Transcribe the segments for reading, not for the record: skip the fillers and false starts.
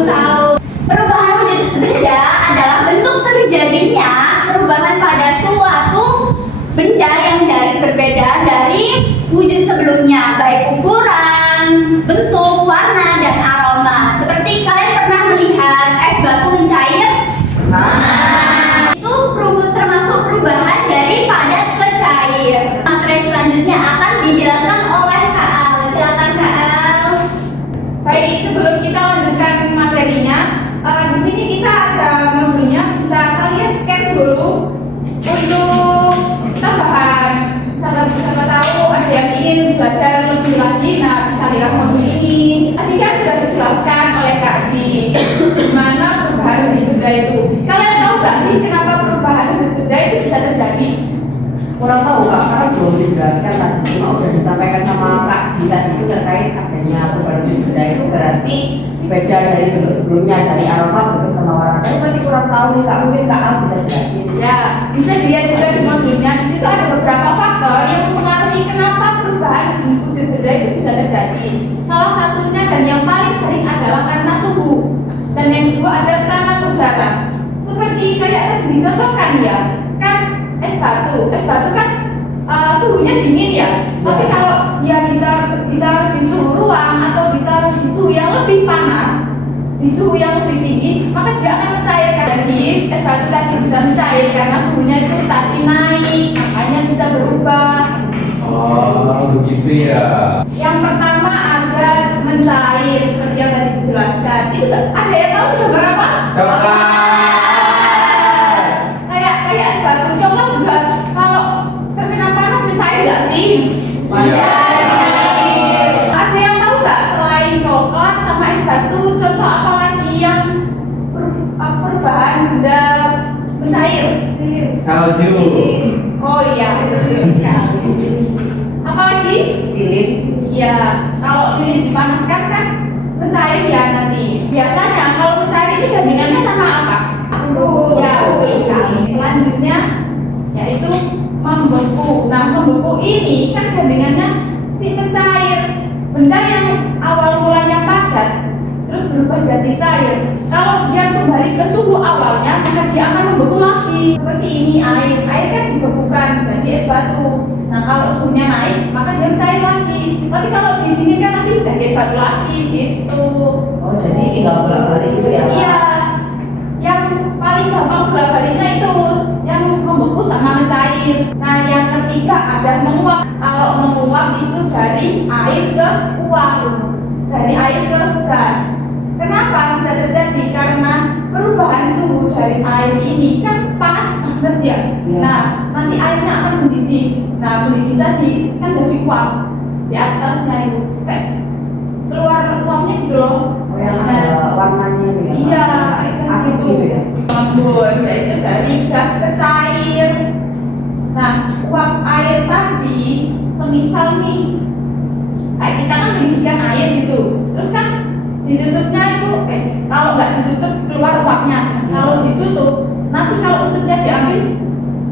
belum tahu. Perubahan wujud benda adalah bentuk terjadinya perubahan pada suatu benda yang berbeda dari wujud sebelumnya, baik ukuran, bentuk, warna, dan aroma. Seperti kalian pernah melihat es batu mencair? Itu termasuk perubahan dari padat ke cair. Materi selanjutnya akan dijelaskan oleh Kak Al. Silakan Kak Al. Baik, sebelum kita lanjutkan materinya, di sini kita ada menunya. Bisa kalian scan dulu untuk tambahan. Sama tahu ada yang ingin belajar lebih lagi, nah bisa lihat modul ini. Tadi kan sudah dijelaskan oleh Kak Di gimana perubahan wujud benda itu. Kalian tahu nggak sih kenapa perubahan wujud benda itu bisa terjadi? Kurang tahu Kak, karena belum dijelaskan tadi. Cuma udah disampaikan sama Kak Dita itu terkait adanya perubahan wujud benda itu berarti beda dari bentuk sebelumnya, dari aroma, bentuk sama warna. Tapi masih kurang tahu nih Kak, mungkin Kak Al bisa jelasin. Ya, bisa dilihat juga di modulnya. Di situ ada beberapa faktor yang mempengaruhi kenapa perubahan wujud benda itu bisa terjadi. Salah satunya dan yang paling sering adalah karena suhu. Dan yang kedua ada tekanan udara. Seperti kayak tadi dicontohkan ya, kan es batu kan suhunya dingin ya. Tapi kalau dia ditaruh di suhu ruang atau ditaruh di suhu yang lebih panas, di suhu yang lebih tinggi, maka dia akan mencairkan. Jadi es batu tadi bisa mencair karena suhunya itu tadi naik, makanya bisa berubah. Oh, begitu ya. Yang pertama ada mencair seperti yang tadi dijelaskan. Itu ada yang tahu gambar apa? Kayak es batu coklat juga kalau terkena panas mencair nggak sih? Iya. Ada yang tahu nggak selain coklat sama es batu, contoh apa lagi yang perubahan benda mencair? Salju. Oh iya, betul sekali. Apalagi? Lilin. Iya, kalau lilin dipanaskan kan mencair ya nanti. Biasanya kalau mencair ini gabingannya sama apa? Ya, betul sekali. Selanjutnya yaitu membeku. Nah, membeku ini kan gabingannya si mencair. Benda yang awal mulanya padat terus berubah jadi cair. Kalau dia kembali ke suhu awalnya, maka dia akan membeku lagi. Seperti ini air kan dibekukan jadi es batu. Nah, kalau suhunya naik, maka dia mencair lagi. Tapi kalau didinginkan nanti jadi es batu lagi gitu. Oh, jadi tinggal bolak-balik gitu ya? Iya. Yang paling gampang bolak-baliknya itu yang membeku sama mencair. Nah, yang ketiga ada menguap. Kalau menguap itu dari air ke uap, dari air ke gas. Kenapa bisa terjadi? Karena perubahan suhu dari air ini kan panas banget ya. Nah, nanti airnya akan mendidih. Nah, mendidih tadi kan jadi uap di atasnya itu kayak keluar uapnya gitu loh. Oh, yang ada warnanya gitu ya? Iya, gas Asik itu. gitu ya? Lembut, yaitu dari gas ke cair. Nah, uap air tadi semisal nih kayak kita kan mendidihkan air gitu, terus kan ditutupnya itu kalau nggak ditutup keluar uapnya. Kalau ditutup, nanti kalau tutupnya diambil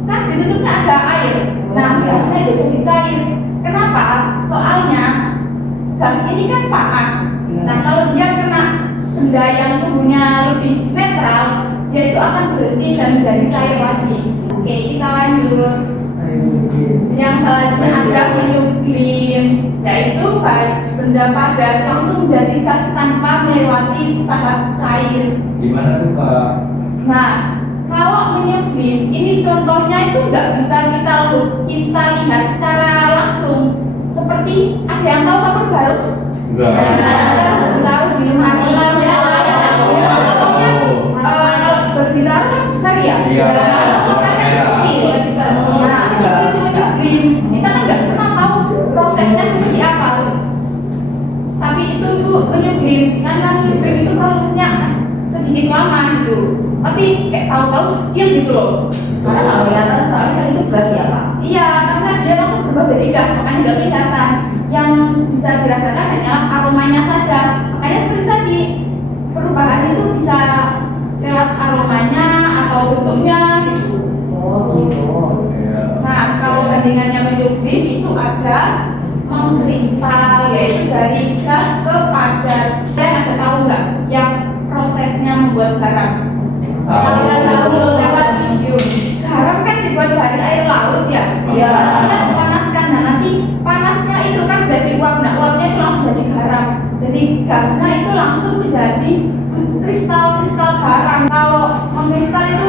kan ditutupnya ada air. Nah, gasnya itu jadi cair. Kenapa? Soalnya gas ini kan panas. Nah, kalau dia kena benda yang suhunya lebih netral, dia itu akan berhenti dan menjadi cair lagi. Oke, kita lanjut. Yang selanjutnya ada menyublim, yaitu benda padat langsung menjadi gas tanpa melewati tahap cair. Gimana tuh Kak? Nah, kalau menyublim, ini contohnya itu nggak bisa kita lihat secara langsung. Seperti ada yang tahu kapur barus? Enggak. Tahu di lemari. Kalau berbicara kan besar ya? Iya. Kecil. Nah, itu menyublim. Kita kan nggak pernah tahu prosesnya seperti apa. Tapi itu menyublim, karena menyublim itu prosesnya sedikit lama gitu. Tapi kayak tahu-tahu kecil gitu loh. Karena nggak kelihatan soalnya kan itu gas ya Pak? Iya, karena dia langsung berubah jadi gas, makanya nggak kelihatan. Yang bisa dirasakan hanyalah aromanya saja. Makanya seperti tadi, perubahan itu bisa lewat aromanya atau bentuknya gitu. Oh gitu. Nah, kalau bandingannya menyublim itu ada mengkristal, yaitu dari gas ke padat. Kalian ada tahu nggak yang membuat garam. Tahu. Kalian tahu lewat video. Garam kan dibuat dari air laut ya. Iya. Kita dipanaskan. Nah nanti panasnya itu kan jadi uap. Nah uapnya itu langsung jadi garam. Jadi gasnya itu langsung menjadi kristal-kristal garam. Kalau mengkristal itu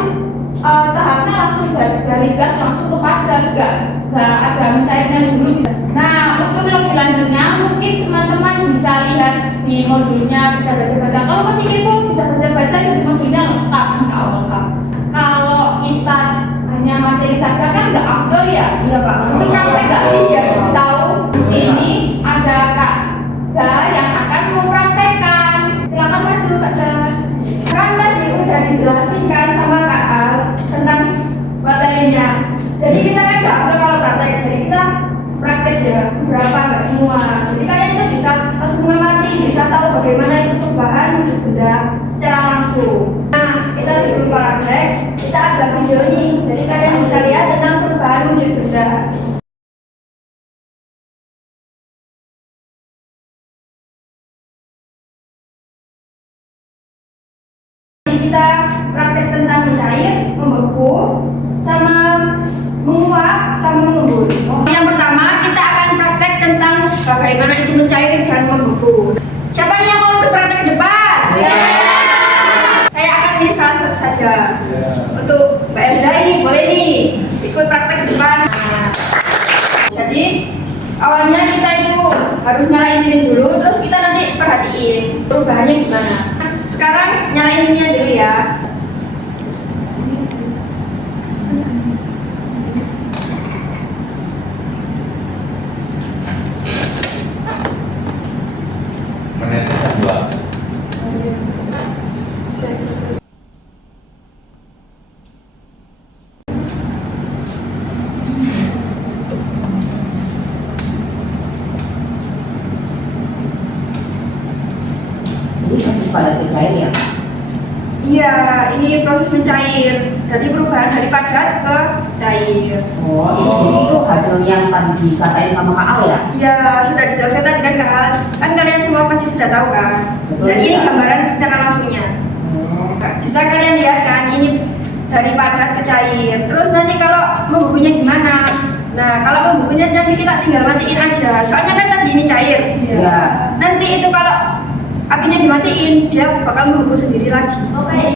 tahapnya langsung dari gas langsung ke padat, nggak ada mencairnya dulu. Nah untuk lebih lanjutnya mungkin teman-teman bisa lihat di modulnya, bisa baca-baca. Kalau masih kepo bisa baca-baca di modulnya lengkap, insya Allah lengkap. Kalau kita hanya materi saja kan nggak afdol ya. Iya Kak. Untuk praktek nggak sih biar tahu. Di sini ada Kak Da yang akan mempraktekkan. Silakan maju Kak Da. Kan tadi udah dijelasin kan sama Kak Al tentang materinya. Jadi kita kan nggak afdol kalau praktek. Jadi kita praktek ya berapa nggak semua. Jadi kalian itu bisa langsung mengamati, bisa tahu bagaimana itu perubahan wujud benda secara langsung. Nah kita sebelum praktek kita ada video ini. Jadi kalian bisa lihat tentang perubahan wujud benda. Kita praktek tentang mencair, membeku, sama menguap, sama mengembun. Yang pertama kita akan praktek tentang bagaimana itu mencair dan membeku. Siapa nih yang mau ikut praktek ke depan? Saya akan pilih salah satu saja. Untuk Mbak Elza ini boleh nih ikut praktek ke depan. Nah, jadi awalnya kita itu harus nyalain lilin dulu, terus kita nanti perhatiin perubahannya gimana. Sekarang nyalain lilinnya dulu ya. Menetes dua. Ini proses padat ke cair ya. Iya, ini proses mencair. Jadi perubahan dari padat ke cair. Oh, jadi itu hasil yang tadi dikatain sama Kak Al ya? Ya, sudah dijelaskan tadi kan Kak. Kan kalian semua pasti sudah tahu kan. Betul, Dan ini Kak. gambaran secara langsungnya. Oh. Bisa kalian lihat kan, ini dari padat ke cair. Terus nanti kalau membukunya gimana? Nah, kalau membukunya nanti kita tinggal matiin aja. Soalnya kan tadi ini cair. Iya. Nanti itu kalau apinya dimatiin, dia bakal membeku sendiri lagi. Oke.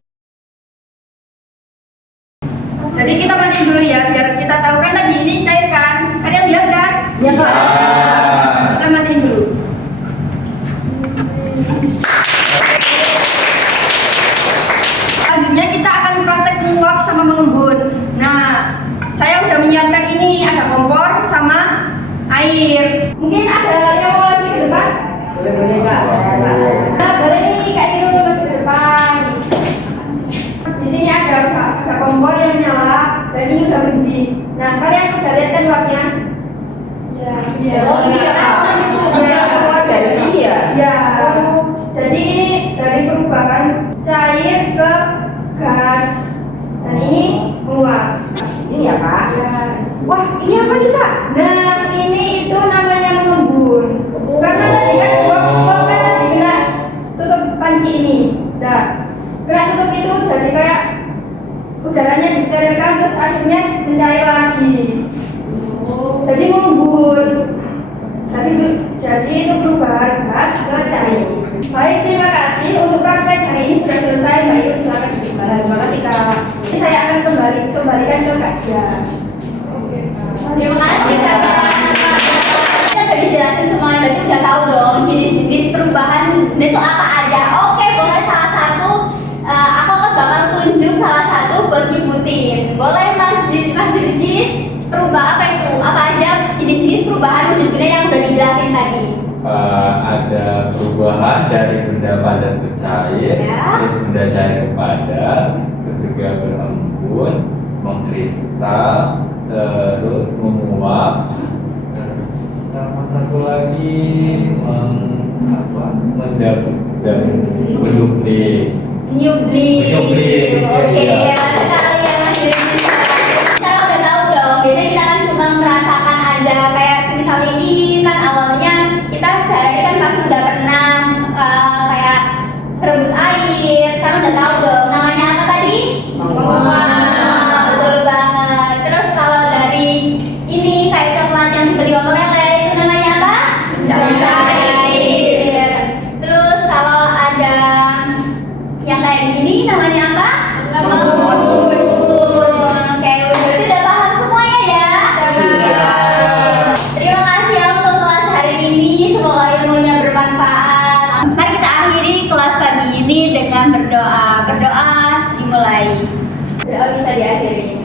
Jadi kita matiin dulu ya, biar kita tahu kan tadi ini cair kan. Kalian lihat kan? Iya Kak. Kita matiin dulu. Selanjutnya kita akan praktek menguap sama mengembun. Nah, saya udah menyiapkan ini, ada kompor sama air. Mungkin ada yang mau lagi ke depan? Boleh Kak. Saya. Nah, boleh nih Kak Tino maju ke depan. Di sini ada kompor yang nyala dan ini udah mendidih. Nah, kalian udah lihat kan uapnya? Ya. Oh, ini ya Kak. Ya. Keluar dari sini ya? Ya. Jadi ini dari perubahan cair ke gas dan ini menguap. Di sini ya Kak. Ya. Wah, ini apa nih Kak? Nah, ini itu namanya mengembun. Karena tadi kan uap kan tadi kena tutup panci ini. Nah, kena tutup itu jadi kayak udaranya disterilkan terus akhirnya mencair lagi. Jadi mengembun. Jadi itu perubahan gas ke cair. Baik, terima kasih untuk praktek hari ini sudah selesai. Mbak Ibu silakan kembali. Terima kasih Kak. Ini saya akan kembalikan ke Kak Dia. Terima kasih Kak. Kita udah dijelasin semuanya, berarti udah tahu dong jenis-jenis perubahan benda itu apa aja. Oke, boleh salah satu aku akan bakal tunjuk salah satu buat nyebutin. Boleh Mas Dirjis, perubahan apa itu? Apa aja jenis-jenis perubahan wujud benda yang udah dijelasin tadi? Ada perubahan dari benda padat ke cair, Ya. terus benda cair ke padat, terus juga berembun, mengkristal, terus menguap, terus sama satu lagi menduplik. Nyubli. Nyubli, Oke, iya. masuk kali ya Mas Dirjis. Kita udah tahu dong, biasanya kita kan cuma merasakan aja kayak semisal ini kan awalnya kita sehari kan pasti udah pernah kayak rebus air, sekarang udah tahu dong Yang kayak gini namanya apa? Embun. Oke, berarti udah paham semuanya ya? Terima kasih ya untuk kelas hari ini. Semoga ilmunya bermanfaat. Mari kita akhiri kelas pagi ini dengan berdoa. Berdoa dimulai. Doa bisa diakhiri.